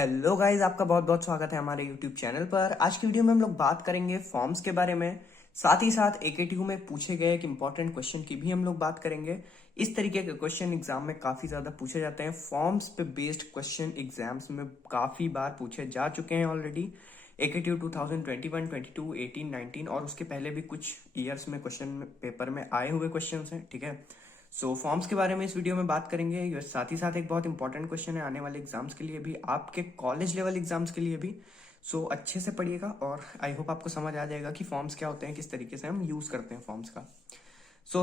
Hello guys, आपका बहुत बहुत स्वागत है हमारे यूट्यूब चैनल पर। आज की वीडियो में हम लोग बात करेंगे फॉर्म्स के बारे में। साथ ही साथ एकेटीयू में पूछे गए एक इंपॉर्टेंट क्वेश्चन की भी हम लोग बात करेंगे। इस तरीके के क्वेश्चन एग्जाम में काफी ज्यादा पूछे जाते हैं। फॉर्म्स पे बेस्ड क्वेश्चन एग्जाम्स में काफी बार पूछे जा चुके हैं ऑलरेडी। एकेटीयू 2021, 22, 18, 19 और उसके पहले भी कुछ ईयर्स में क्वेश्चन पेपर में आए हुए क्वेश्चन हैं। ठीक है, सो फॉर्म्स के बारे में इस वीडियो में बात करेंगे। ये साथ ही साथ एक बहुत इंपॉर्टेंट क्वेश्चन है आने वाले एग्जाम्स के लिए भी, आपके कॉलेज लेवल एग्जाम्स के लिए भी। सो अच्छे से पढ़िएगा और आई होप आपको समझ आ जाएगा कि फॉर्म्स क्या होते हैं, किस तरीके से हम यूज करते हैं फॉर्म्स का।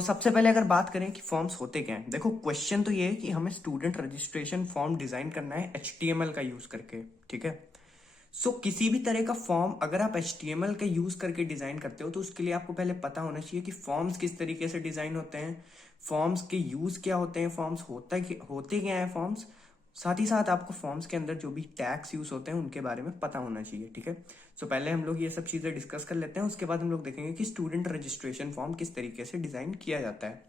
सबसे पहले अगर बात करें कि फॉर्म्स होते क्या हैं, देखो क्वेश्चन तो ये है कि हमें स्टूडेंट रजिस्ट्रेशन फॉर्म डिजाइन करना है HTML का यूज करके। ठीक है, किसी भी तरह का फॉर्म अगर आप HTML का यूज करके डिजाइन करते हो तो उसके लिए आपको पहले पता होना चाहिए कि फॉर्म्स किस तरीके से डिजाइन होते हैं, फॉर्म्स के यूज क्या होते हैं, फॉर्म्स होते क्या है फॉर्म्स। साथ ही साथ आपको फॉर्म्स के अंदर जो भी टैग्स यूज होते हैं उनके बारे में पता होना चाहिए। ठीक है, पहले हम लोग ये सब चीजें डिस्कस कर लेते हैं, उसके बाद हम लोग देखेंगे कि स्टूडेंट रजिस्ट्रेशन फॉर्म किस तरीके से डिजाइन किया जाता है।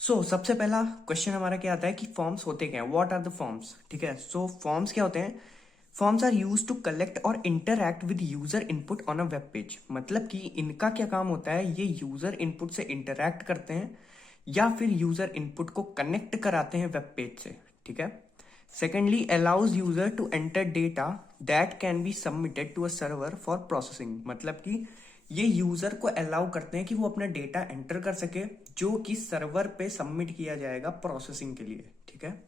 सबसे पहला क्वेश्चन हमारा क्या आता है कि फॉर्म्स होते क्या हैं, व्हाट आर द फॉर्म्स। ठीक है, फॉर्म्स क्या होते हैं। Forms are use to collect और interact with user input on a web page. मतलब कि इनका क्या काम होता है, ये यूजर इनपुट से इंटरैक्ट करते हैं या फिर यूजर इनपुट को कनेक्ट कराते हैं वेब पेज से। ठीक है, secondly allows user to enter data that can be submitted to a server for processing. मतलब कि ये यूजर को अलाउ करते हैं कि वो अपना डेटा एंटर कर सके जो कि सर्वर पे सबमिट किया जाएगा प्रोसेसिंग के लिए। ठीक है,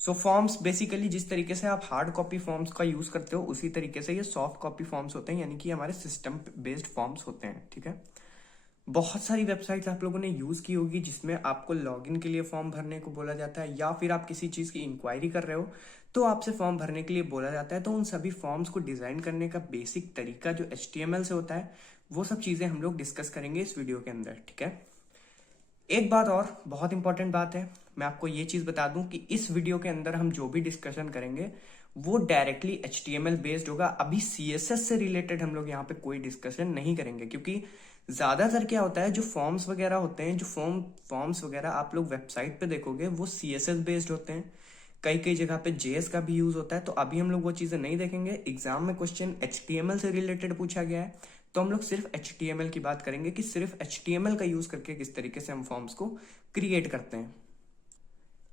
फॉर्म्स बेसिकली जिस तरीके से आप हार्ड कॉपी फॉर्म्स का यूज करते हो उसी तरीके से ये सॉफ्ट कॉपी फॉर्म्स होते हैं, यानी कि हमारे सिस्टम बेस्ड फॉर्म्स होते हैं। ठीक है, बहुत सारी वेबसाइट्स आप लोगों ने यूज की होगी जिसमें आपको लॉगिन के लिए फॉर्म भरने को बोला जाता है, या फिर आप किसी चीज की इंक्वायरी कर रहे हो तो आपसे फॉर्म भरने के लिए बोला जाता है। तो उन सभी फॉर्म्स को डिजाइन करने का बेसिक तरीका जो HTML से होता है, वो सब चीजें हम लोग डिस्कस करेंगे इस वीडियो के अंदर। ठीक है, एक बात और बहुत इंपॉर्टेंट बात है, मैं आपको ये चीज बता दूं कि इस वीडियो के अंदर हम जो भी डिस्कशन करेंगे वो डायरेक्टली HTML बेस्ड होगा। अभी CSS से रिलेटेड हम लोग यहाँ पे कोई डिस्कशन नहीं करेंगे, क्योंकि ज्यादातर क्या होता है, जो फॉर्म्स वगैरह होते हैं, जो फॉर्म्स वगैरह आप लोग वेबसाइट पे देखोगे वो CSS बेस्ड होते हैं। कई कई जगह पे JS का भी यूज होता है, तो अभी हम लोग वो चीजें नहीं देखेंगे। एग्जाम में क्वेश्चन HTML से रिलेटेड पूछा गया है तो हम लोग सिर्फ HTML की बात करेंगे कि सिर्फ HTML का यूज करके किस तरीके से हम फॉर्म्स को क्रिएट करते हैं।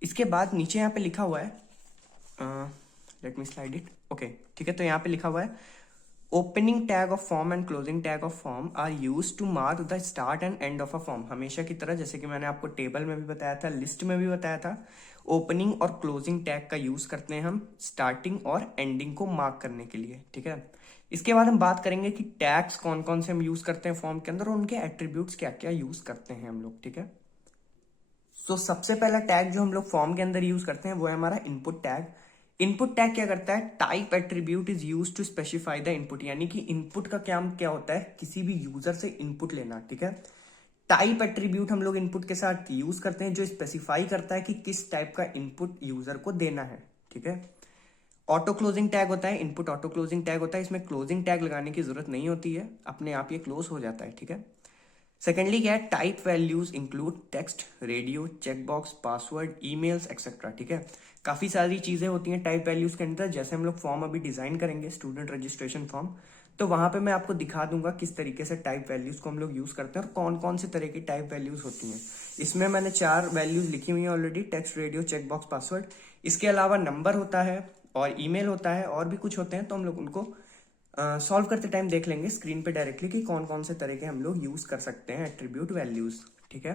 इसके बाद नीचे यहाँ पे लिखा हुआ है, let me slide it. Okay, ठीक है, तो यहाँ पे लिखा हुआ है opening tag of form and closing tag of form are use to mark the start and end of a form. हमेशा की तरह जैसे कि मैंने आपको टेबल में भी बताया था, लिस्ट में भी बताया था, ओपनिंग और क्लोजिंग टैग का यूज करते हैं हम स्टार्टिंग और एंडिंग को मार्क करने के लिए। ठीक है, इसके बाद हम बात करेंगे कि टैग्स कौन कौन से हम यूज करते हैं फॉर्म के अंदर और उनके एट्रीब्यूट्स क्या क्या यूज करते हैं हम लोग। ठीक है, सबसे पहला टैग जो हम लोग फॉर्म के अंदर यूज करते हैं वो है हमारा इनपुट टैग। इनपुट टैग क्या करता है, type attribute is use to specify the input. यानी कि इनपुट का क्या होता है, किसी भी यूजर से इनपुट लेना। ठीक है, टाइप एट्रीब्यूट हम लोग इनपुट के साथ यूज करते हैं जो स्पेसिफाई करता है कि किस टाइप का इनपुट यूजर को देना है। ठीक है, ऑटो क्लोजिंग टैग होता है, इनपुट ऑटो क्लोजिंग टैग होता है, इसमें क्लोजिंग टैग लगाने की जरूरत नहीं होती है, अपने आप ये क्लोज हो जाता है। ठीक है, सेकेंडली क्या है, type values include text, radio, checkbox, password, emails etcetera. ठीक है, काफी सारी चीजें होती हैं टाइप वैल्यूज के अंदर। जैसे हम लोग फॉर्म अभी डिजाइन करेंगे स्टूडेंट रजिस्ट्रेशन फॉर्म, तो वहां पे मैं आपको दिखा दूंगा किस तरीके से टाइप वैल्यूज को हम लोग यूज करते हैं और कौन कौन से तरह की टाइप वैल्यूज होती हैं। इसमें मैंने 4 वैल्यूज लिखी हुई है already, text, radio, checkbox, password. इसके अलावा नंबर होता है और ईमेल होता है और भी कुछ होते हैं, तो हम लोग उनको सॉल्व करते टाइम देख लेंगे स्क्रीन पे डायरेक्टली कि कौन कौन से तरह के हम लोग यूज कर सकते हैं एट्रीब्यूट वैल्यूज। ठीक है,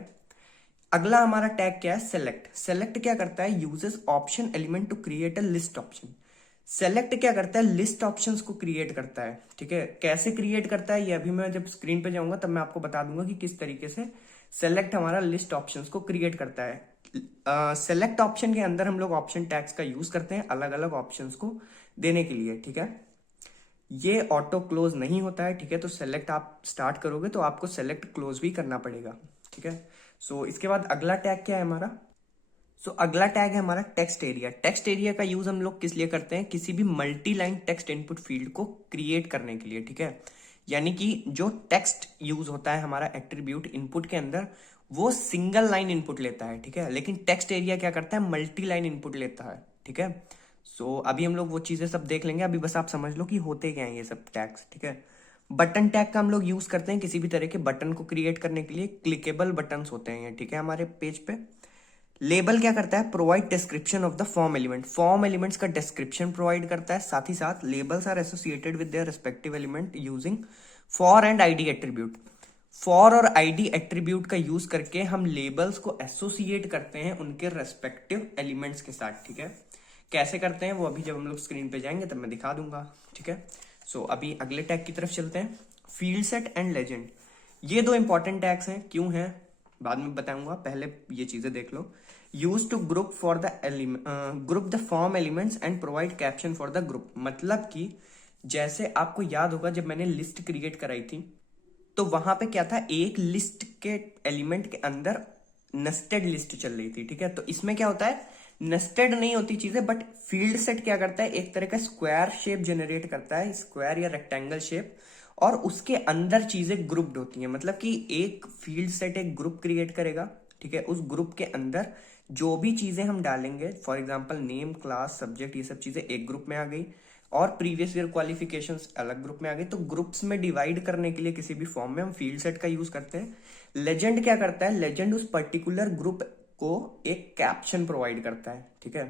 अगला हमारा टैग क्या है, सेलेक्ट। सेलेक्ट क्या करता है, uses option element to create a list option. Select क्या करता है, लिस्ट ऑप्शंस को क्रिएट करता है। ठीक है, कैसे क्रिएट करता है ये अभी मैं जब स्क्रीन पे जाऊंगा तब मैं आपको बता दूंगा कि किस तरीके से सेलेक्ट हमारा लिस्ट ऑप्शंस को क्रिएट करता है। सेलेक्ट ऑप्शन के अंदर हम लोग ऑप्शन टैग्स का यूज करते हैं अलग अलग ऑप्शंस को देने के लिए। ठीक है, ये ऑटो क्लोज नहीं होता है। ठीक है, तो सेलेक्ट आप स्टार्ट करोगे तो आपको सेलेक्ट क्लोज भी करना पड़ेगा। ठीक है, इसके बाद अगला टैग क्या है हमारा, अगला टैग है हमारा टेक्स्ट एरिया। टेक्स्ट एरिया का यूज हम लोग किस लिए करते हैं, किसी भी multi line text input field को क्रिएट करने के लिए। ठीक है, यानी कि जो टेक्स्ट यूज होता है हमारा एट्रीब्यूट इनपुट के अंदर वो सिंगल लाइन इनपुट लेता है। ठीक है, लेकिन टेक्स्ट एरिया क्या करता है, मल्टी लाइन इनपुट लेता है। ठीक है, अभी हम लोग वो चीजें सब देख लेंगे, अभी बस आप समझ लो कि होते क्या हैं ये सब टैग्स, ठीक है। बटन टैग का हम लोग यूज करते हैं किसी भी तरह के बटन को क्रिएट करने के लिए, क्लिकेबल बटन्स होते हैं ये, ठीक है, हमारे पेज पे। लेबल क्या करता है, provide description of the form element, form elements का डिस्क्रिप्शन प्रोवाइड करता है। साथ ही साथ labels are associated with their respective element using for and ID attribute. For और आईडी एट्रीब्यूट का यूज करके हम लेबल्स को एसोसिएट करते हैं उनके रेस्पेक्टिव एलिमेंट्स के साथ, ठीक है। कैसे करते हैं वो अभी जब हम लोग स्क्रीन पे जाएंगे तब मैं दिखा दूंगा, ठीक है। अभी अगले टैग की तरफ चलते हैं, फील्ड सेट एंड लेजेंड। ये दो इंपॉर्टेंट टैग्स हैं, क्यों हैं बाद में बताऊंगा, पहले ये चीजें देख लो। Use to group for the group the form elements and provide caption for the group. मतलब कि जैसे आपको याद होगा जब मैंने लिस्ट क्रिएट कराई थी तो वहां पे क्या था, एक लिस्ट के एलिमेंट के अंदर नेस्टेड लिस्ट चल रही थी, ठीक है। तो इसमें क्या होता है, नेस्टेड नहीं होती चीजें, बट फील्ड सेट क्या करता है, एक तरह का स्क्वायर शेप जनरेट करता है, स्क्वायर या रेक्टेंगल शेप, और उसके अंदर चीजें ग्रुप्ड होती हैं। मतलब कि एक फील्ड सेट एक ग्रुप क्रिएट करेगा, ठीक है। उस ग्रुप के अंदर जो भी चीजें हम डालेंगे, for example name, class, subject, ये सब चीजें एक ग्रुप में आ गई, और प्रीवियस ईयर क्वालिफिकेशंस अलग ग्रुप में आ गई। तो ग्रुप्स में डिवाइड करने के लिए किसी भी फॉर्म में हम फील्ड सेट का यूज करते हैं। लेजेंड क्या करता है, लेजेंड उस पर्टिकुलर ग्रुप को एक कैप्शन प्रोवाइड करता है, ठीक है।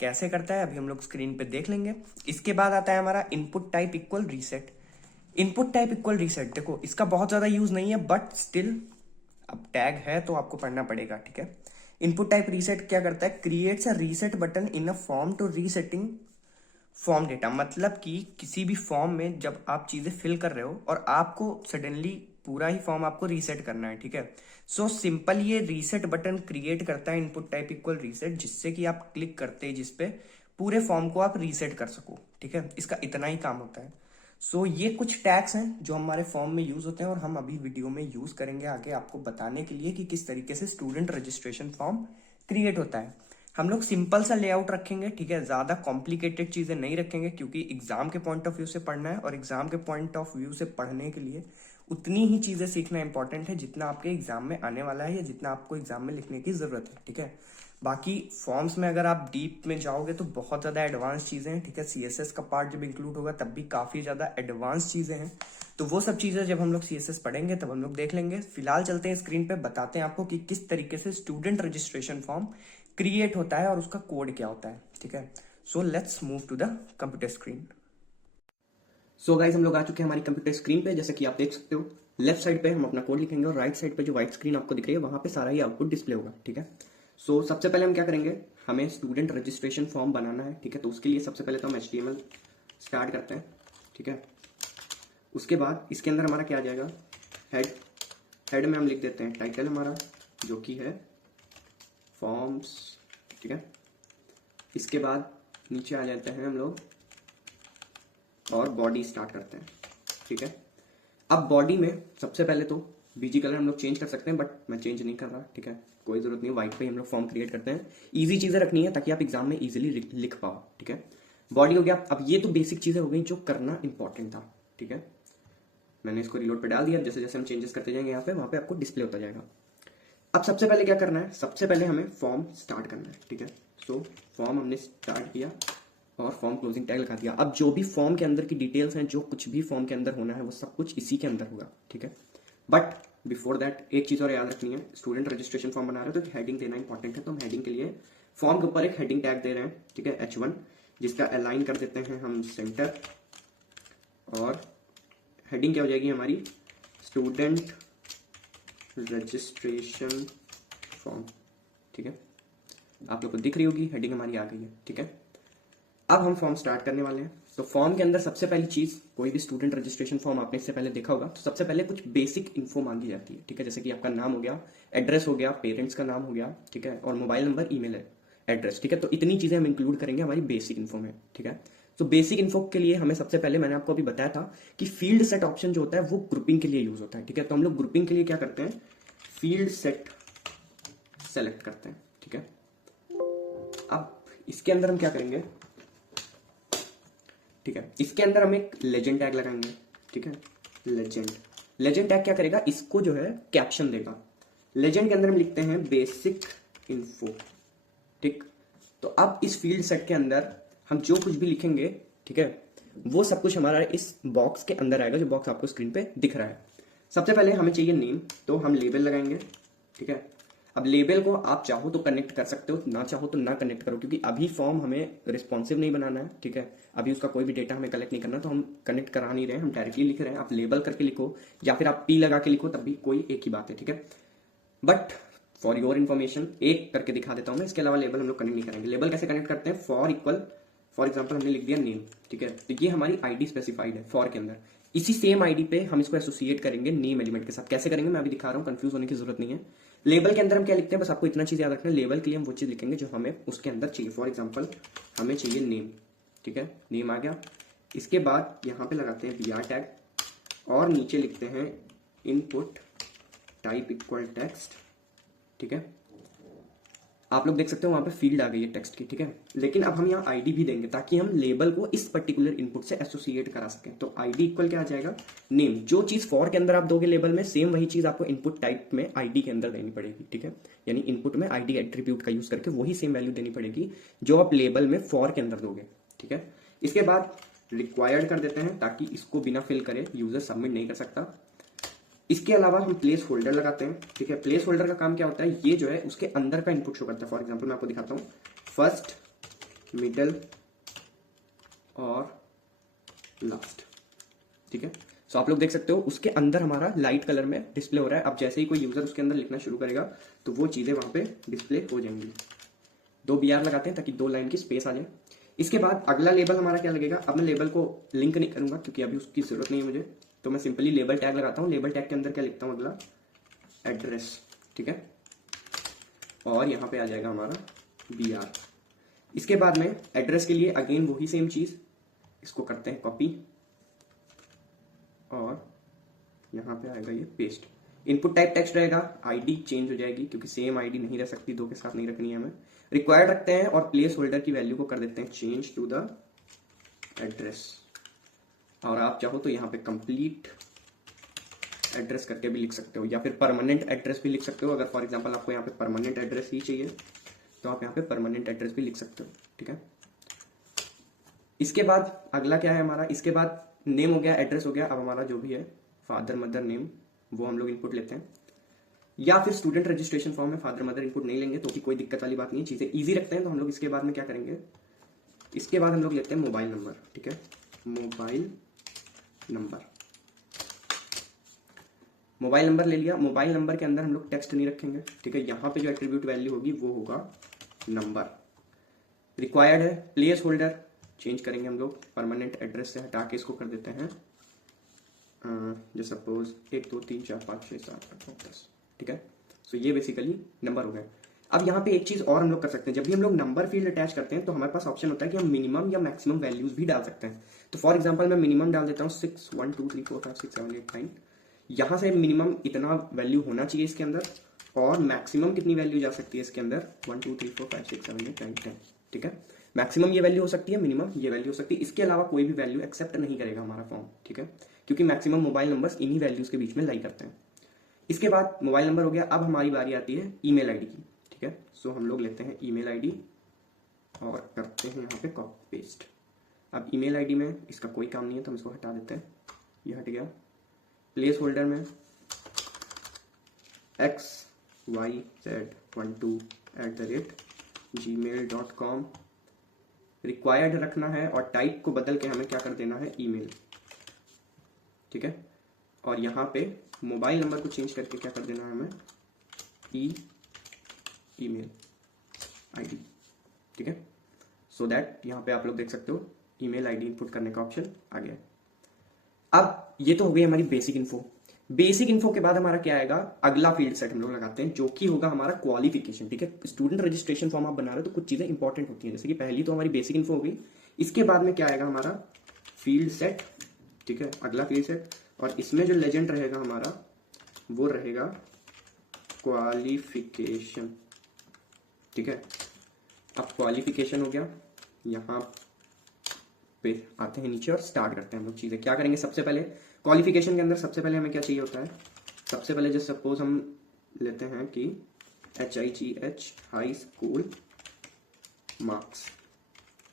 कैसे करता है अभी हम लोग स्क्रीन पे देख लेंगे। इसके बाद आता है हमारा input type equal reset. Input type equal reset, देखो इसका बहुत ज्यादा यूज नहीं है, बट स्टिल अब टैग है तो आपको पढ़ना पड़ेगा, ठीक है। इनपुट टाइप रीसेट क्या करता है, creates a reset button in a form to resetting form data. मतलब कि किसी भी फॉर्म में जब आप चीजें फिल कर रहे हो और आपको सडनली पूरा ही फॉर्म आपको रीसेट करना है, ठीक है। सिंपल ये रीसेट बटन क्रिएट करता है इनपुट टाइप इक्वल रीसेट, जिससे कि आप क्लिक करते हैं जिसपे पूरे फॉर्म को आप रीसेट कर सको, ठीक है। इसका इतना ही काम होता है। ये कुछ टैग्स हैं जो हमारे फॉर्म में यूज होते हैं, और हम अभी वीडियो में यूज करेंगे आगे आपको बताने के लिए कि किस तरीके से स्टूडेंट रजिस्ट्रेशन फॉर्म क्रिएट होता है। हम लोग सिंपल सा लेआउट रखेंगे, ठीक है, ज्यादा कॉम्प्लिकेटेड चीजें नहीं रखेंगे, क्योंकि एग्जाम के पॉइंट ऑफ व्यू से पढ़ना है, और एग्जाम के पॉइंट ऑफ व्यू से पढ़ने के लिए उतनी ही चीजें सीखना इंपॉर्टेंट है जितना आपके एग्जाम में आने वाला है या जितना आपको एग्जाम में लिखने की जरूरत है, ठीक है। बाकी फॉर्म्स में अगर आप डीप में जाओगे तो बहुत ज्यादा एडवांस चीजें हैं, ठीक है। सीएसएस का पार्ट जब इंक्लूड होगा तब भी काफी ज्यादा एडवांस चीजें हैं। तो वो सब चीजें जब हम लोग सीएसएस पढ़ेंगे तब हम लोग देख लेंगे। फिलहाल चलते हैं स्क्रीन पे, बताते हैं आपको कि किस तरीके से स्टूडेंट रजिस्ट्रेशन फॉर्म क्रिएट होता है और उसका कोड क्या होता है, ठीक है। Let's move to the computer screen. Guys हम लोग आ चुके हैं हमारी कंप्यूटर स्क्रीन पे। जैसे कि आप देख सकते हो, लेफ्ट साइड पे हम अपना कोड लिखेंगे और राइट साइड पे जो व्हाइट स्क्रीन आपको दिख रही है वहां पे सारा ही आउटपुट डिस्प्ले होगा, ठीक है। सबसे पहले हम क्या करेंगे, हमें स्टूडेंट रजिस्ट्रेशन फॉर्म बनाना है, ठीक है। तो उसके लिए सबसे पहले तो हम HTML स्टार्ट करते हैं, ठीक है। उसके बाद इसके अंदर हमारा क्या आ जाएगा, हेड में हम लिख देते हैं टाइटल हमारा जो कि है फॉर्म्स, ठीक है। इसके बाद नीचे आ जाते हैं हम लोग और बॉडी स्टार्ट करते हैं, ठीक है। अब बॉडी में सबसे पहले तो बीजी कलर हम लोग चेंज कर सकते हैं, बट मैं चेंज नहीं कर रहा, ठीक है, कोई जरूरत नहीं, व्हाइट पे ही हम लोग फॉर्म क्रिएट करते हैं। इजी चीजें रखनी है ताकि आप एग्जाम में इजीली लिख पाओ, ठीक है। बॉडी हो गया। अब ये तो बेसिक चीजें हो गई जो करना इंपॉर्टेंट था, ठीक है। मैंने इसको रिलोड पे डाल दिया, जैसे जैसे हम चेंजेस करते जाएंगे यहाँ पे वहां पे आपको डिस्प्ले होता जाएगा। अब सबसे पहले क्या करना है, सबसे पहले हमें फॉर्म स्टार्ट करना है, ठीक है। फॉर्म हमने स्टार्ट किया और फॉर्म क्लोजिंग टैग लगा दिया। अब जो भी फॉर्म के अंदर की डिटेल्स हैं, जो कुछ भी फॉर्म के अंदर होना है वो सब कुछ इसी के अंदर होगा, ठीक है। बट बिफोर दैट एक चीज और याद रखनी है, स्टूडेंट रजिस्ट्रेशन फॉर्म बना रहे हो तो हेडिंग देना इंपॉर्टेंट है। तो हम हेडिंग के लिए फॉर्म के ऊपर एक हेडिंग टैग दे रहे हैं, ठीक है, H1, जिसका अलाइन कर देते हैं हम सेंटर, और हेडिंग क्या हो जाएगी हमारी, स्टूडेंट रजिस्ट्रेशन फॉर्म, ठीक है। आप लोग को दिख रही होगी हेडिंग हमारी आ गई है, ठीक है। अब हम फॉर्म स्टार्ट करने वाले हैं। तो फॉर्म के अंदर सबसे पहली चीज, कोई भी स्टूडेंट रजिस्ट्रेशन फॉर्म आपने इससे पहले देखा होगा, तो सबसे पहले कुछ बेसिक इन्फो मांगी जाती है, ठीक है। जैसे कि आपका नाम हो गया, एड्रेस हो गया, पेरेंट्स का नाम हो गया, ठीक है, और मोबाइल नंबर, ईमेल एड्रेस, ठीक है। तो इतनी चीजें हम इंक्लूड करेंगे हमारी बेसिक इन्फो में, ठीक है। बेसिक इन्फो के लिए हमें सबसे पहले, मैंने आपको अभी बताया था कि फील्ड सेट ऑप्शन जो होता है वो ग्रुपिंग के लिए यूज होता है, ठीक है। तो हम लोग ग्रुपिंग के लिए क्या करते हैं, फील्ड सेट सेलेक्ट करते हैं, ठीक है। अब इसके अंदर हम क्या करेंगे, ठीक है, इसके अंदर हम एक लेजेंड टैग लगाएंगे, ठीक है। लेजेंड टैग क्या करेगा, इसको जो है कैप्शन देगा। लेजेंड के अंदर हम लिखते हैं बेसिक इन्फो, ठीक। तो अब इस फील्ड सेट के अंदर हम जो कुछ भी लिखेंगे, ठीक है, वो सब कुछ हमारा इस बॉक्स के अंदर आएगा, जो बॉक्स आपको स्क्रीन पे दिख रहा है। सबसे पहले हमें चाहिए नेम, तो हम लेबल लगाएंगे, ठीक है। अब लेबल को आप चाहो तो कनेक्ट कर सकते हो, ना चाहो तो ना कनेक्ट करो, क्योंकि अभी फॉर्म हमें रिस्पॉन्सिव नहीं बनाना है, ठीक है। अभी उसका कोई भी डेटा हमें कलेक्ट नहीं करना, तो हम कनेक्ट करा नहीं रहे, हम डायरेक्टली लिख रहे हैं। आप लेबल करके लिखो या फिर आप पी लगा के लिखो, तब भी कोई एक ही बात है, ठीक है। बट फॉर योर इन्फॉर्मेशन एक करके दिखा देता हूं मैं, इसके अलावा लेबल हम लोग कनेक्ट नहीं करेंगे। लेबल कैसे कनेक्ट करते हैं? फॉर इक्वल, फॉर एग्जाम्पल हमने लिख दिया नेम, ठीक है, तो ये हमारी आईडी स्पेसिफाइड है फॉर के अंदर। इसी सेम आईडी पे हम इसको एसोसिएट करेंगे नेम एलिमेंट के साथ। कैसे करेंगे मैं अभी दिखा रहा हूँ, कंफ्यूज होने की जरूरत नहीं है। लेबल के अंदर हम क्या लिखते हैं, बस आपको इतना चीज याद रखना है, लेबल के लिए हम वो चीज लिखेंगे जो हमें उसके अंदर चाहिए। फॉर एग्जाम्पल हमें चाहिए नेम, ठीक है, नेम आ गया। इसके बाद यहाँ पे लगाते हैं br टैग और नीचे लिखते हैं इनपुट टाइप इक्वल टेक्स्ट, ठीक है। आप लोग देख सकते हो वहां पे फील्ड आ गई है टेक्स्ट की, ठीक है। लेकिन अब हम यहाँ आईडी भी देंगे ताकि हम लेबल को इस पर्टिकुलर इनपुट से एसोसिएट करा सकें। तो आईडी इक्वल क्या आ जाएगा? नेम। जो चीज फॉर के अंदर आप दोगे लेबल में, सेम वही चीज आपको इनपुट टाइप में आईडी के अंदर देनी पड़ेगी, ठीक है। यानी इनपुट में आईडी एट्रीब्यूट का यूज करके वही सेम वैल्यू देनी पड़ेगी जो आप लेबल में फॉर के अंदर दोगे, ठीक है। इसके बाद रिक्वायर्ड कर देते हैं ताकि इसको बिना फिल करे यूजर सबमिट नहीं कर सकता। इसके अलावा हम प्लेस होल्डर लगाते हैं, ठीक है। प्लेस होल्डर का काम क्या होता है? ये जो है उसके अंदर का इनपुट शो करता है। फॉर एग्जांपल मैं आपको दिखाता हूं, फर्स्ट, मिडल और लास्ट, ठीक है। सो आप लोग देख सकते हो उसके अंदर हमारा लाइट कलर में डिस्प्ले हो रहा है। अब जैसे ही कोई यूजर उसके अंदर लिखना शुरू करेगा तो वो चीजें वहां पे डिस्प्ले हो जाएंगी। 2 BR लगाते हैं ताकि 2 लाइन की स्पेस आ जाए। इसके बाद अगला लेबल हमारा क्या लगेगा? अब मैं लेबल को लिंक नहीं करूंगा क्योंकि अभी उसकी जरूरत नहीं है मुझे, तो मैं सिंपली लेबल टैग लगाता हूं। लेबल टैग के अंदर क्या लिखता हूं? अगला एड्रेस, ठीक है, और यहां पे आ जाएगा हमारा BR। इसके बाद में एड्रेस के लिए अगेन वही सेम चीज, इसको करते हैं कॉपी और यहां पे आएगा ये पेस्ट। इनपुट टाइप टेक्स्ट रहेगा, आईडी चेंज हो जाएगी क्योंकि सेम आईडी नहीं रह सकती, 2 के साथ नहीं रखनी है हमें। रिक्वायर्ड रखते हैं और प्लेस होल्डर की वैल्यू को कर देते हैं चेंज टू द एड्रेस। और आप चाहो तो यहाँ पे कंप्लीट एड्रेस करके भी लिख सकते हो या फिर परमानेंट एड्रेस भी लिख सकते हो। अगर फॉर एग्जांपल आपको यहाँ पे परमानेंट एड्रेस ही चाहिए तो आप यहाँ पे परमानेंट एड्रेस भी लिख सकते हो, ठीक है। इसके बाद अगला क्या है हमारा? इसके बाद नेम हो गया, एड्रेस हो गया। अब हमारा जो भी है फादर मदर नेम वो हम लोग इनपुट लेते हैं, या फिर स्टूडेंट रजिस्ट्रेशन फॉर्म में फादर मदर इनपुट नहीं लेंगे तो भी कोई दिक्कत वाली बात नहीं है, चीजें इजी रखते हैं। तो हम लोग इसके बाद में क्या करेंगे? इसके बाद हम लोग लेते हैं मोबाइल नंबर, ठीक है। मोबाइल नंबर, मोबाइल नंबर ले लिया। मोबाइल नंबर के अंदर हम लोग टेक्स्ट नहीं रखेंगे, ठीक है। यहाँ पे जो एट्रीब्यूट वैल्यू होगी वो होगा नंबर। रिक्वायर्ड है प्लेस होल्डर, चेंज करेंगे हम लोग, परमानेंट एड्रेस से हटा के इसको कर देते हैं जो सपोज 1 2 3 4 5 6 7 8 9 10, ठीक है। सो ये बेसिकली नंबर हो गए। अब यहाँ पे एक चीज और हम लोग कर सकते हैं, जब भी हम लोग नंबर फील्ड अटैच करते हैं तो हमारे पास ऑप्शन होता है कि हम मिनिमम या मैक्सिमम वैल्यूज भी डाल सकते हैं। तो फॉर एग्जांपल मैं मिनिमम डाल देता हूँ 6 1 2 3 4 5 6 7 8 9। यहाँ से मिनिमम इतना वैल्यू होना चाहिए इसके अंदर, और मैक्सिमम कितनी वैल्यू जा सकती है इसके अंदर? 1 2 3 4 5 6 7 8 9 10, ठीक है। मैक्सिमम ये वैल्यू हो सकती है, मिनिमम ये वैल्यू हो सकती है। इसके अलावा कोई भी वैल्यू एक्सेप्ट नहीं करेगा हमारा फॉर्म, ठीक है, क्योंकि मैक्सिमम मोबाइल नंबर्स इन्हीं वैल्यूज के बीच में लाई करते हैं। इसके बाद मोबाइल नंबर हो गया। अब हमारी बारी आती है ईमेल आईडी की, ठीक है। सो हम लोग लेते हैं ईमेल आईडी और करते हैं यहाँ पे कॉपी पेस्ट। अब ईमेल आईडी में इसका कोई काम नहीं है तो हम इसको हटा देते हैं, ये हट गया। प्लेस होल्डर में xyz12@gmail.com रिक्वायर्ड रखना है और टाइप को बदल के हमें क्या कर देना है? ईमेल, ठीक है। और यहाँ पे मोबाइल नंबर को चेंज करके क्या कर देना है हमें? ईमेल आईडी, ठीक है। सो दैट यहाँ पे आप लोग देख सकते हो ईमेल आईडी इनपुट करने का ऑप्शन आ गया। अब ये तो हो गई हमारी बेसिक इन्फो। बेसिक इन्फो के बाद हमारा क्या आएगा? अगला फील्ड सेट हम लोग लगाते हैं जो कि होगा हमारा क्वालिफिकेशन, ठीक है। स्टूडेंट रजिस्ट्रेशन फॉर्म आप बना रहे हो तो कुछ चीजें इंपॉर्टेंट होती हैं, जैसे कि पहली तो हमारी बेसिक इन्फो हो गई। इसके बाद में क्या आएगा? हमारा फील्ड सेट, ठीक है, अगला फील्ड सेट। और इसमें जो लेजेंड रहेगा हमारा वो रहेगा क्वालिफिकेशन, ठीक है। अब क्वालिफिकेशन हो गया, यहाँ पे आते हैं नीचे और स्टार्ट करते हैं हम लोग चीजें। क्या करेंगे? सबसे पहले क्वालिफिकेशन के अंदर सबसे पहले हमें क्या चाहिए होता है? सबसे पहले जैसे सपोज हम लेते हैं कि HIGH हाई स्कूल मार्क्स,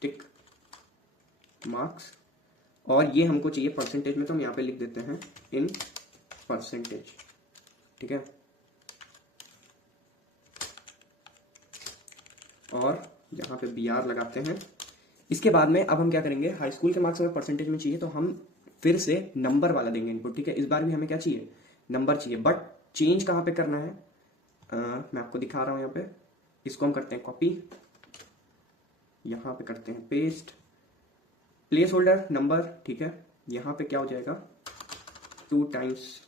ठीक। मार्क्स, और ये हमको चाहिए परसेंटेज में, तो हम यहाँ पे लिख देते हैं इन परसेंटेज, ठीक है। और यहाँ पे BR लगाते हैं। इसके बाद में अब हम क्या करेंगे, हाई स्कूल के मार्क्स हमें परसेंटेज में चाहिए तो हम फिर से नंबर वाला देंगे इनपुट, ठीक है। इस बार भी हमें क्या चाहिए, नंबर चाहिए, बट चेंज कहाँ पे करना है, मैं आपको दिखा रहा हूँ यहाँ पे। इसको हम करते हैं कॉपी, यहाँ पे करते हैं पेस्ट, प्लेस होल्डर नंबर, ठीक है। यहाँ पे क्या हो जाएगा 2 टाइम्स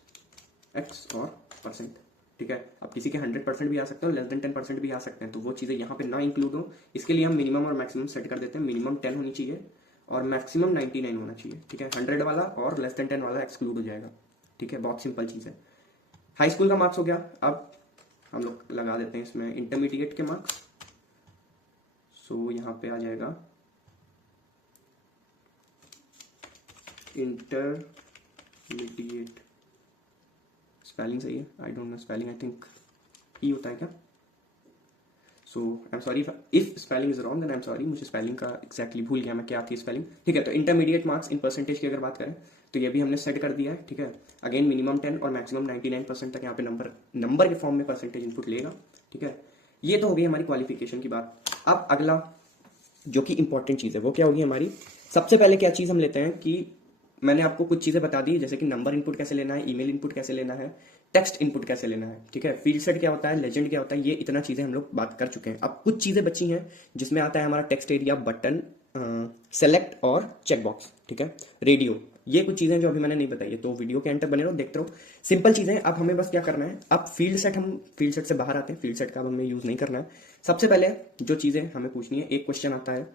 x और परसेंट, ठीक है। अब किसी के 100% भी आ सकते हैं, लेस देन 10% भी आ सकते हैं, तो वो चीज़ें यहाँ पे ना इंक्लूड हो, इसके लिए हम मिनिमम और मैक्सिमम सेट कर देते हैं। मिनिमम 10 होनी चाहिए और मैक्सिमम 99 होना चाहिए, ठीक है। 100 वाला और लेस देन 10 वाला एक्सक्लूड हो जाएगा, ठीक है। बहुत सिंपल चीज़ है। हाई स्कूल का मार्क्स हो गया। अब हम लोग लगा देते हैं इसमें इंटरमीडिएट के मार्क्स। सो यहाँ पे आ जाएगा इंटरमीडिएट, स्पेलिंग सही है, I don't know spelling, I think E होता है क्या। So I am sorry if spelling is wrong, then I am sorry, मुझे स्पेलिंग का एक्जैक्टली भूल गया मैं क्या थी स्पेलिंग, ठीक है। तो इंटरमीडिएट मार्क्स इन परसेंटेज की अगर बात करें तो ये भी हमने सेट कर दिया है, ठीक है। अगेन मिनिमम 10 और मैक्सिमम 99% तक यहाँ पे नंबर के फॉर्म में परसेंटेज इनपुट लेगा, ठीक है। ये तो हो गई हमारी क्वालिफिकेशन की बात। अब अगला जो कि इंपॉर्टेंट चीज़ है वो क्या होगी हमारी, सबसे पहले क्या चीज़ हम लेते हैं कि मैंने आपको कुछ चीज़ें बता दी, जैसे कि नंबर इनपुट कैसे लेना है, ईमेल इनपुट कैसे लेना है, टेक्स्ट इनपुट कैसे लेना है, ठीक है। फील्ड सेट क्या होता है, लेजेंड क्या होता है, ये इतना चीज़ें हम लोग बात कर चुके हैं। अब कुछ चीज़ें बची हैं जिसमें आता है हमारा टेक्स्ट एरिया, बटन, सेलेक्ट और चेकबॉक्स, ठीक है। रेडियो, ये कुछ चीज़ें जो अभी मैंने नहीं बताई है, तो वीडियो के एंड तक बने रहो, देखते रहो। सिंपल चीज़ें। अब हमें बस क्या करना है, अब फील्ड सेट, हम फील्ड सेट से बाहर आते हैं, फील्ड सेट का अब हमें यूज़ नहीं करना है। सबसे पहले जो चीज़ें हमें पूछनी है, एक क्वेश्चन आता है,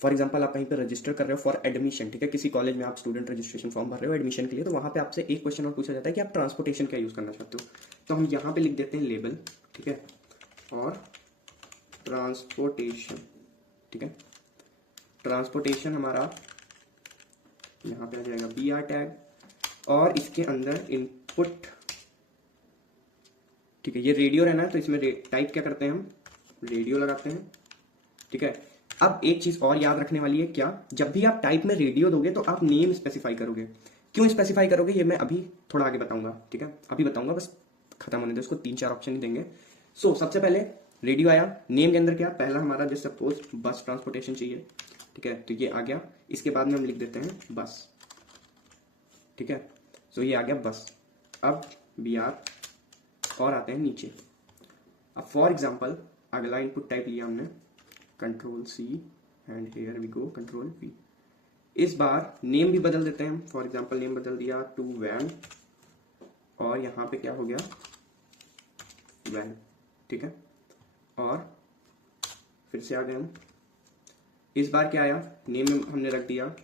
फॉर एग्जाम्पल आप कहीं पर रजिस्टर कर रहे हो फॉर एडमिशन, ठीक है। किसी कॉलेज में आप स्टूडेंट रजिस्ट्रेशन फॉर्म भर रहे हो एडमिशन के लिए, तो वहाँ पे आपसे एक क्वेश्चन और पूछा जाता है कि आप ट्रांसपोर्टेशन क्या यूज़ करना चाहते हो। तो हम यहाँ पे लिख देते हैं लेबल, ठीक है, और ट्रांसपोर्टेशन, ठीक है। ट्रांसपोर्टेशन हमारा यहाँ पे आ जाएगा BR टैग, और इसके अंदर इनपुट, ठीक है। ये रेडियो रहना है तो इसमें टाइप क्या करते हैं हम, रेडियो लगाते हैं, ठीक है। अब एक चीज और याद रखने वाली है, क्या, जब भी आप टाइप में रेडियो दोगे तो आप नेम स्पेसिफाई करोगे। क्यों स्पेसिफाई करोगे ये मैं अभी थोड़ा आगे बताऊंगा, ठीक है। अभी बताऊंगा, बस खत्म होने दो इसको, 3-4 ऑप्शन ही देंगे। सो सबसे पहले रेडियो आया, नेम के अंदर क्या, पहला हमारा जैसे सपोज बस ट्रांसपोर्टेशन चाहिए, ठीक है, तो ये आ गया। इसके बाद में हम लिख देते हैं बस, ठीक है। सो ये आ गया बस। अब BR और आते हैं नीचे। अब फॉर एग्जाम्पल अगला इनपुट टाइप लिया हमने, Ctrl+C and here we go Ctrl+V। इस बार नेम भी बदल देते हैं हम, फॉर एग्जाम्पल नेम बदल दिया टू वैन, और यहाँ पे क्या हो गया वैन, ठीक है। और फिर से आ गए हम, इस बार क्या आया, नेम हमने रख दिया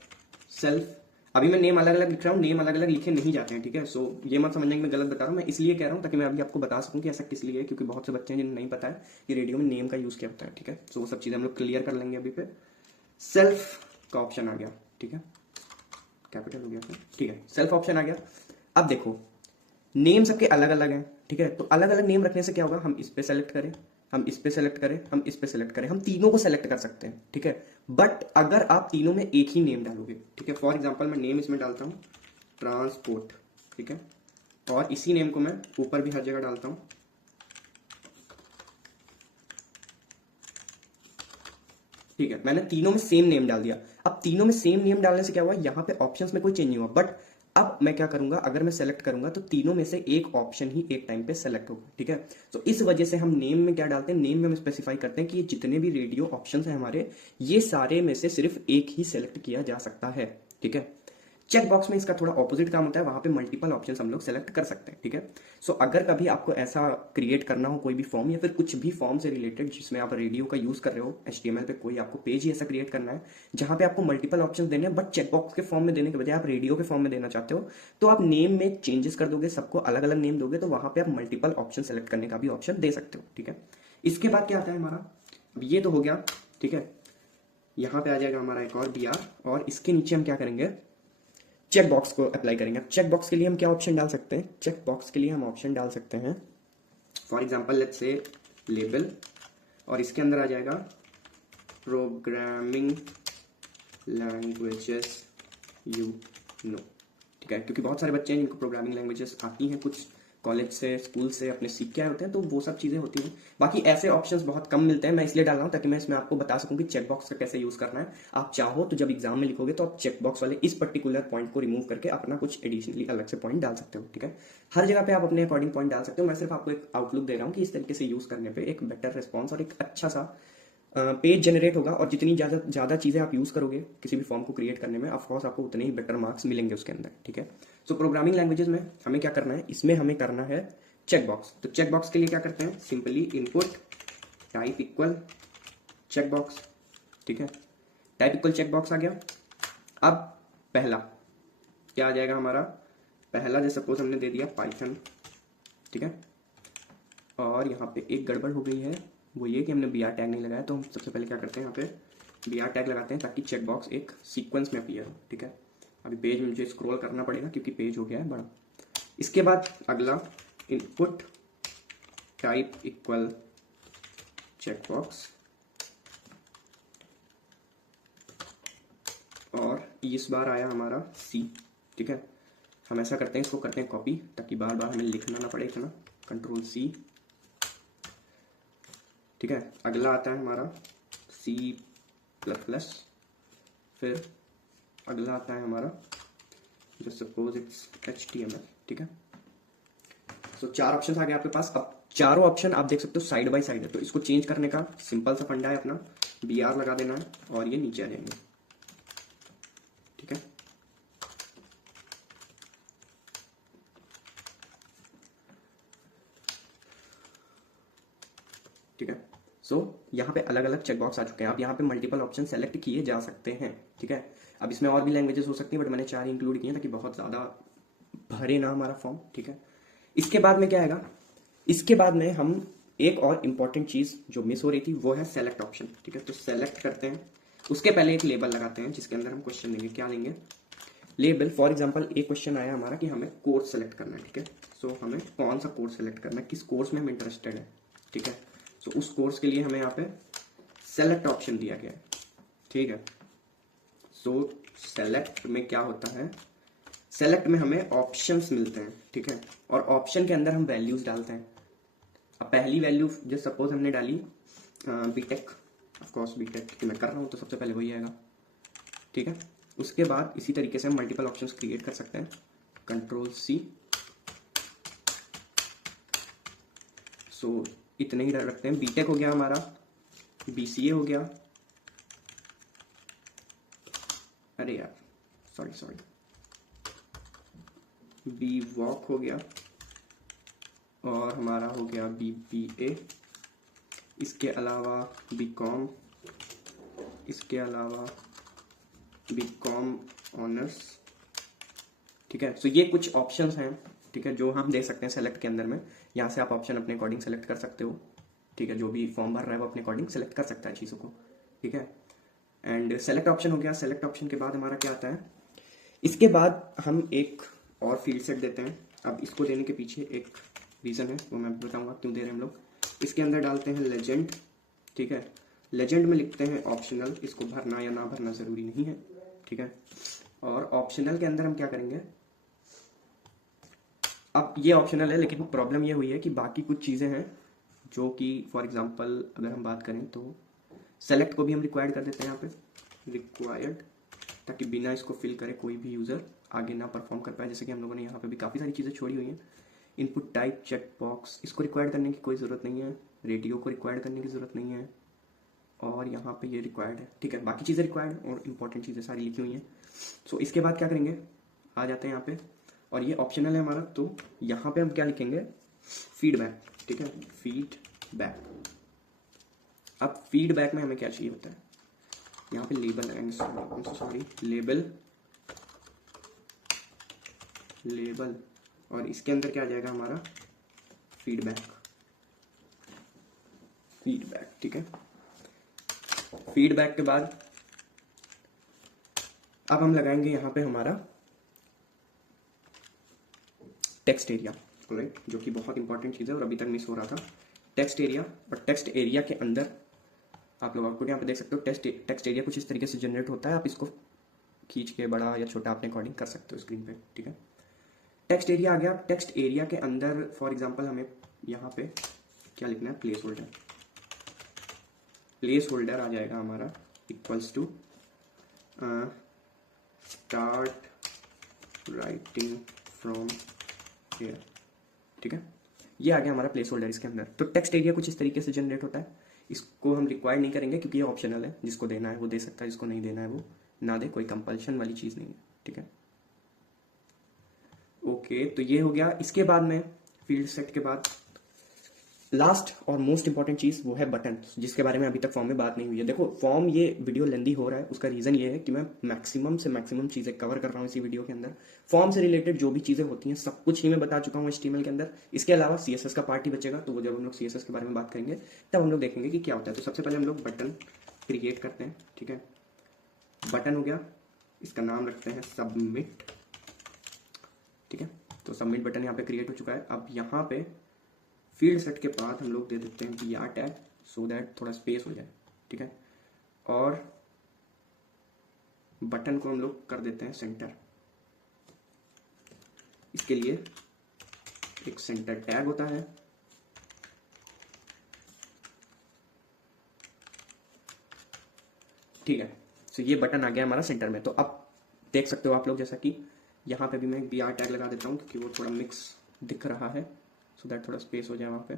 सेल्फ। अभी मैं नेम अलग अलग लिख रहा हूँ, नेम अलग अलग लिखे नहीं जाते हैं, ठीक है। सो ये मत समझना कि मैं गलत बता रहा हूँ, मैं इसलिए कह रहा हूँ ताकि मैं अभी आपको बता सकूँ कि ऐसा किस लिए है, क्योंकि बहुत से बच्चे हैं जिन्हें नहीं पता है कि रेडियो में नेम का यूज़ क्या होता है, ठीक है। सो वो सब चीज़ें हम लोग क्लियर कर लेंगे अभी पे। सेल्फ का ऑप्शन आ गया, ठीक है, कैपिटल हो गया, ठीक है, सेल्फ ऑप्शन आ गया। अब देखो नेम सबके अलग अलग हैं, ठीक है। तो अलग अलग नेम रखने से क्या होगा, हम इस पे सेलेक्ट करें, हम इस पे सेलेक्ट करें, हम इस पे सेलेक्ट करें, हम तीनों को सेलेक्ट कर सकते हैं, ठीक है। बट अगर आप तीनों में एक ही नेम डालोगे, ठीक है, फॉर एग्जांपल मैं नेम इसमें डालता हूँ ट्रांसपोर्ट, ठीक है, और इसी नेम को मैं ऊपर भी हर जगह डालता हूँ, ठीक है। मैंने तीनों में सेम नेम डाल दिया। अब तीनों में सेम नेम डालने से क्या हुआ, यहाँ पे ऑप्शंस में कोई चेंज नहीं हुआ, बट अब मैं क्या करूंगा, अगर मैं सेलेक्ट करूंगा तो तीनों में से एक ऑप्शन ही एक टाइम पे सेलेक्ट होगा, ठीक है। तो इस वजह से हम नेम में क्या डालते हैं, नेम में हम स्पेसिफाई करते हैं कि ये जितने भी रेडियो ऑप्शंस हैं हमारे, ये सारे में से सिर्फ एक ही सेलेक्ट किया जा सकता है, ठीक है। चेक बॉक्स में इसका थोड़ा ऑपोजिट काम होता है, वहां पे मल्टीपल ऑप्शंस हम लोग सेलेक्ट कर सकते हैं, ठीक है। सो अगर कभी आपको ऐसा क्रिएट करना हो कोई भी फॉर्म या फिर कुछ भी फॉर्म से रिलेटेड जिसमें आप रेडियो का यूज कर रहे हो, HTML पे कोई आपको पेज ही ऐसा क्रिएट करना है जहां पे आपको मल्टीपल ऑप्शंस देने हैं, बट चेकबॉक्स के फॉर्म में देने के बजाय आप रेडियो के फॉर्म में देना चाहते हो, तो आप नेम में चेंजेस कर दोगे, सबको अलग अलग नेम दोगे, तो वहां पे आप मल्टीपल ऑप्शन सेलेक्ट करने का भी ऑप्शन दे सकते हो, ठीक है। इसके बाद क्या आता है हमारा, अब ये तो हो गया, ठीक है। यहाँ पे आ जाएगा हमारा एक और BR, और इसके नीचे हम क्या करेंगे, चेक बॉक्स को अप्लाई करेंगे। चेक बॉक्स के लिए हम क्या ऑप्शन डाल सकते हैं, चेक बॉक्स के लिए हम ऑप्शन डाल सकते हैं for example let's say label, और इसके अंदर आ जाएगा प्रोग्रामिंग लैंग्वेजेस यू नो, ठीक है, क्योंकि बहुत सारे बच्चे हैं जिनको प्रोग्रामिंग लैंग्वेजेस आती हैं, कुछ कॉलेज से स्कूल से अपने सीख के आए होते हैं, तो वो सब चीज़ें होती हैं। बाकी ऐसे ऑप्शंस बहुत कम मिलते हैं, मैं इसलिए डाल रहा हूँ ताकि मैं इसमें आपको बता सकूँ कि चेकबॉक्स का कैसे यूज़ करना है। आप चाहो तो जब एग्जाम में लिखोगे तो आप चेकबॉक्स वाले इस पर्टिकुलर पॉइंट को रिमूव करके अपना कुछ एडिशनली अलग से पॉइंट डाल सकते हो, ठीक है। हर जगह पे आप अपने अकॉर्डिंग पॉइंट डाल सकते हो, मैं सिर्फ आपको एक आउटलुक दे रहा हूँ कि इस तरीके से यूज़ करने पर एक बेटर रिस्पॉन्स और एक अच्छा सा पेज जनरेट होगा, और जितनी ज़्यादा चीज़ें आप यूज़ करोगे किसी भी फॉर्म को क्रिएट करने में, ऑफकोर्स आपको उतने ही बेटर मार्क्स मिलेंगे उसके अंदर, ठीक है। सो प्रोग्रामिंग लैंग्वेजेस में हमें क्या करना है, इसमें हमें करना है चेकबॉक्स। तो चेकबॉक्स के लिए क्या करते हैं, simply input type equal checkbox, ठीक है। टाइप इक्वल चेकबॉक्स आ गया। अब पहला क्या आ जाएगा हमारा, पहला जैसे सपोज हमने दे दिया पाइथन, ठीक है, और यहाँ पे एक गड़बड़ हो गई है, वो ये कि हमने बी आर टैग नहीं लगाया। तो हम सबसे पहले क्या करते हैं, यहाँ पे बी आर टैग लगाते हैं ताकि चेकबॉक्स एक सीक्वेंस में अपीयर हो, ठीक है। अभी पेज में मुझे स्क्रॉल करना पड़ेगा क्योंकि पेज हो गया है बड़ा। इसके बाद अगला इनपुट टाइप इक्वल चेकबॉक्स, और इस बार आया हमारा सी, ठीक है। हम ऐसा करते हैं, इसको करते हैं कॉपी ताकि बार बार हमें लिखना ना पड़े इतना, कंट्रोल सी, ठीक है। अगला आता है हमारा सी प्लस प्लस, फिर अगला आता है हमारा जो सपोज इट्स HTML, ठीक है। सो 4 ऑप्शन आ गए आपके पास। अब चारों ऑप्शन आप देख सकते हो साइड बाय साइड है, तो इसको चेंज करने का सिंपल सा फंडा है अपना, BR लगा देना है और ये नीचे आ जाएंगे, ठीक है। ठीक है, सो यहाँ पे अलग अलग चेकबॉक्स आ चुके हैं। अब यहाँ पे मल्टीपल ऑप्शन सेलेक्ट किए जा सकते हैं, ठीक है। अब इसमें और भी लैंग्वेजेस हो सकती है, बट मैंने 4 ही इंक्लूड किए हैं ताकि बहुत ज़्यादा भरे ना हमारा फॉर्म, ठीक है। इसके बाद में क्या आएगा, इसके बाद में हम एक और इम्पॉर्टेंट चीज़ जो मिस हो रही थी वो है सेलेक्ट ऑप्शन, ठीक है। तो सेलेक्ट करते हैं, उसके पहले एक लेबल लगाते हैं जिसके अंदर हम क्वेश्चन लेंगे। क्या लेंगे, लेबल। फॉर एग्जांपल एक क्वेश्चन आया हमारा कि हमें कोर्स सेलेक्ट करना है, ठीक है। सो हमें कौन सा कोर्स सेलेक्ट करना है, किस कोर्स में हम इंटरेस्टेड है, ठीक है। सो उस कोर्स के लिए हमें यहाँ पे सेलेक्ट ऑप्शन दिया गया है, ठीक है। सो सेलेक्ट में क्या होता है, सेलेक्ट में हमें ऑप्शंस मिलते हैं, ठीक है, और ऑप्शन के अंदर हम वैल्यूज डालते हैं। अब पहली वैल्यू जो सपोज हमने डाली बीटेक, ऑफकोर्स बीटेक मैं कर रहा हूँ तो सबसे पहले वही आएगा, ठीक है। उसके बाद इसी तरीके से हम मल्टीपल ऑप्शंस क्रिएट कर सकते हैं, कंट्रोल सी। सो इतने ही रखते हैं। बीटेक हो गया हमारा, BCA हो गया, अरे यार सॉरी बी वॉक हो गया, और हमारा हो गया BBA। इसके अलावा BCom, इसके अलावा BCom ऑनर्स, ठीक है। सो ये कुछ ऑप्शंस हैं, ठीक है, जो हम दे सकते हैं सेलेक्ट के अंदर में। यहाँ से आप ऑप्शन अपने अकॉर्डिंग सेलेक्ट कर सकते हो, ठीक है। जो भी फॉर्म भर रहा है वो अपने अकॉर्डिंग सेलेक्ट कर सकता है चीज़ों को, ठीक है। एंड सेलेक्ट ऑप्शन हो गया। सेलेक्ट ऑप्शन के बाद हमारा क्या आता है, इसके बाद हम एक और फील्ड सेट देते हैं। अब इसको देने के पीछे एक रीज़न है, वो मैं बताऊंगा क्यों दे रहे हैं हम लोग। इसके अंदर डालते हैं लेजेंड, ठीक है। लेजेंड में लिखते हैं ऑप्शनल, इसको भरना या ना भरना ज़रूरी नहीं है, ठीक है। और ऑप्शनल के अंदर हम क्या करेंगे, अब ये ऑप्शनल है लेकिन प्रॉब्लम ये हुई है कि बाकी कुछ चीज़ें हैं जो कि फॉर एग्जांपल अगर हम बात करें तो सेलेक्ट को भी हम रिक्वायर्ड कर देते हैं यहाँ पे, रिक्वायर्ड, ताकि बिना इसको फिल करे कोई भी यूज़र आगे ना परफॉर्म कर पाए। जैसे कि हम लोगों ने यहाँ पे भी काफ़ी सारी चीज़ें छोड़ी हुई हैं। इनपुट टाइप चेक बॉक्स, इसको रिक्वायर्ड करने की कोई ज़रूरत नहीं है, रेडियो को रिक्वायर्ड करने की ज़रूरत नहीं है, और यहाँ पे ये रिक्वायर्ड है, ठीक है। बाकी चीज़ें रिक्वायर्ड और इंपॉर्टेंट चीज़ें सारी लिखी हुई हैं। सो इसके बाद क्या करेंगे, आ जाते हैं यहाँ पे, और ये ऑप्शनल है हमारा, तो यहाँ पे हम क्या लिखेंगे, फीडबैक, ठीक है, फीडबैक। अब फीडबैक में हमें क्या चाहिए होता है, यहाँ पे लेबल एंड सॉरी लेबल, और इसके अंदर क्या आ जाएगा हमारा फीडबैक, ठीक है। फीडबैक के बाद अब हम लगाएंगे यहाँ पे हमारा टेक्स्ट एरिया, राइट, जो कि बहुत इंपॉर्टेंट चीज़ है और अभी तक मिस हो रहा था, टेक्स्ट एरिया। और टेक्स्ट एरिया के अंदर आप लोग आउटपुट यहाँ पे देख सकते हो। टेक्स्ट एरिया कुछ इस तरीके से जनरेट होता है, आप इसको खींच के बड़ा या छोटा अपने अकॉर्डिंग कर सकते हो स्क्रीन पे, ठीक है। टेक्स्ट एरिया आ गया। टेक्स्ट एरिया के अंदर फॉर एग्जांपल हमें यहाँ पे क्या लिखना है, प्लेस होल्डर। प्लेस होल्डर आ जाएगा हमारा equals to start writing from here, ठीक है। ये आ गया हमारा प्लेस होल्डर इसके अंदर। तो टेक्स्ट एरिया कुछ इस तरीके से जनरेट होता है। इसको हम रिक्वायर नहीं करेंगे क्योंकि ये ऑप्शनल है, जिसको देना है वो दे सकता है, जिसको नहीं देना है वो ना दे, कोई कंपल्शन वाली चीज़ नहीं है, ठीक है। ओके, तो ये हो गया। इसके बाद में फील्ड सेट के बाद लास्ट और मोस्ट इंपॉर्टेंट चीज वो है बटन, जिसके बारे में अभी तक फॉर्म में बात नहीं हुई है। देखो फॉर्म, ये वीडियो लेंदी हो रहा है, उसका रीजन ये है कि मैं मैक्सिमम से मैक्सिमम चीजें कवर कर रहा हूँ इसी वीडियो के अंदर। फॉर्म से रिलेटेड जो भी चीजें होती हैं सब कुछ ही मैं बता चुका हूँ HTML के अंदर। इसके अलावा CSS का पार्ट ही बचेगा, तो वो जब हम लोग CSS के बारे में बात करेंगे तब हम लोग देखेंगे कि क्या होता है। तो सबसे पहले हम लोग बटन क्रिएट करते हैं, ठीक है। बटन हो गया, इसका नाम रखते हैं सबमिट, ठीक है। तो सबमिट बटन यहाँ पे क्रिएट हो चुका है। अब यहाँ पे फील्ड सेट के बाद हम लोग दे देते हैं BR टैग, सो दैट थोड़ा स्पेस हो जाए, ठीक है। और बटन को हम लोग कर देते हैं सेंटर। इसके लिए एक सेंटर टैग होता है, ठीक है। तो ये बटन आ गया हमारा सेंटर में। तो अब देख सकते हो आप लोग, जैसा कि यहाँ पे भी मैं एक BR टैग लगा देता हूँ क्योंकि वो थोड़ा मिक्स दिख रहा है, सो दैट थोड़ा स्पेस हो जाए वहां पे,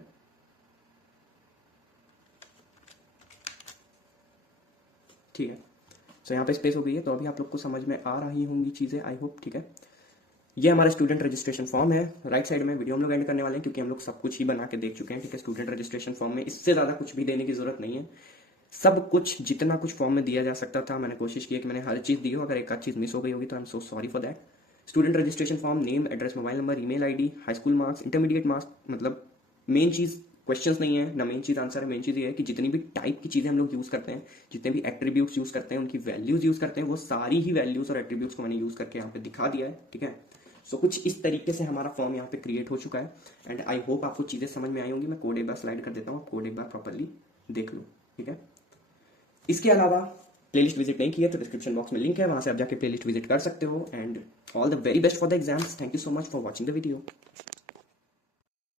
ठीक है। सो यहाँ पे स्पेस हो गई है। तो अभी आप लोग को समझ में आ रही होंगी चीजें, आई होप, ठीक है। ये हमारा स्टूडेंट रजिस्ट्रेशन फॉर्म है। राइट साइड में वीडियो हम लोग एंड करने वाले हैं क्योंकि हम लोग सब कुछ ही बना के देख चुके हैं, ठीक है। स्टूडेंट रजिस्ट्रेशन फॉर्म में इससे ज्यादा कुछ भी देने की जरूरत नहीं है। सब कुछ जितना कुछ फॉर्म में दिया जा सकता था मैंने कोशिश की कि मैंने हर चीज दी हो। अगर एक आध चीज मिस हो गई होगी तो I am so sorry for that. Student registration form, name, address, mobile number, email ID, high school marks, intermediate marks, मतलब मेन चीज क्वेश्चंस नहीं है ना, मेन चीज आंसर है। मेन चीज ये है कि जितनी भी टाइप की चीजें हम लोग यूज करते हैं, जितने भी एट्रीब्यूट्स यूज करते हैं, उनकी वैल्यूज यूज करते हैं, वो सारी ही वैल्यूज और एट्रीब्यूट्स को मैंने यूज करके यहाँ पे दिखा दिया है, ठीक है। सो कुछ इस तरीके से हमारा फॉर्म यहाँ पे क्रिएट हो चुका है एंड आई होप आपको चीजें समझ में आई होंगी। मैं कोड एक बार स्लाइड कर देता हूँ, कोड एक बार प्रॉपरली देख लो, ठीक है। इसके अलावा प्लेलिस्ट विजिट नहीं किया तो डिस्क्रिप्शन बॉक्स में लिंक है, वहां से आप जाके प्लेलिस्ट विजिट कर सकते हो। And all the very best for the exams. Thank you so much for watching the video.